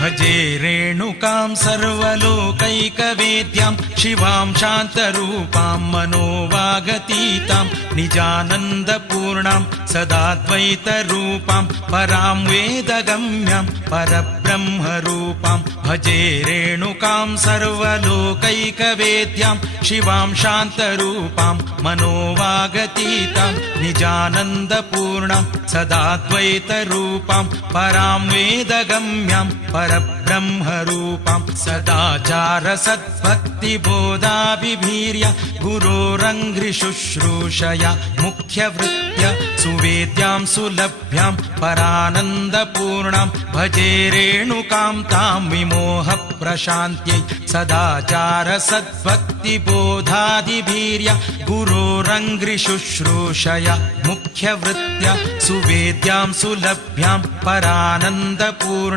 भजे रेणुकां सर्वलोकैकवेद्यां शिवां शान्तरूपां मनोवागतीतां निजानन्दपूर्णां सदाद्वैतरूपां परां वेदगम्यां परब्रह्मरूपां भजे रेणुकां सर्वलोकैकवेद्यां शिवां शान्तरूपां मनोवागतीतां निजानन्दपूर्णां सदाद्वैतरूपां परां वेदगम्यां परब्रह्मरूपां सदाचार सद्भक्तिबोधाभिभीर्य गुरोरङ्घ्रिशुश्रूषया मुख्यवृत्त्या सुवेद्यां सुलभ्यां परानन्दपूर्णां भजे रेणुकां तां विमोहप्रशान्त्यै सदाचार सद्भक्तिबोधाभिभीर्य गुरोरङ्घ्रिशुश्रूषया मुख्यवृत्त्या सुवेद्यां सुलभ्यां परानन्दपूर्णां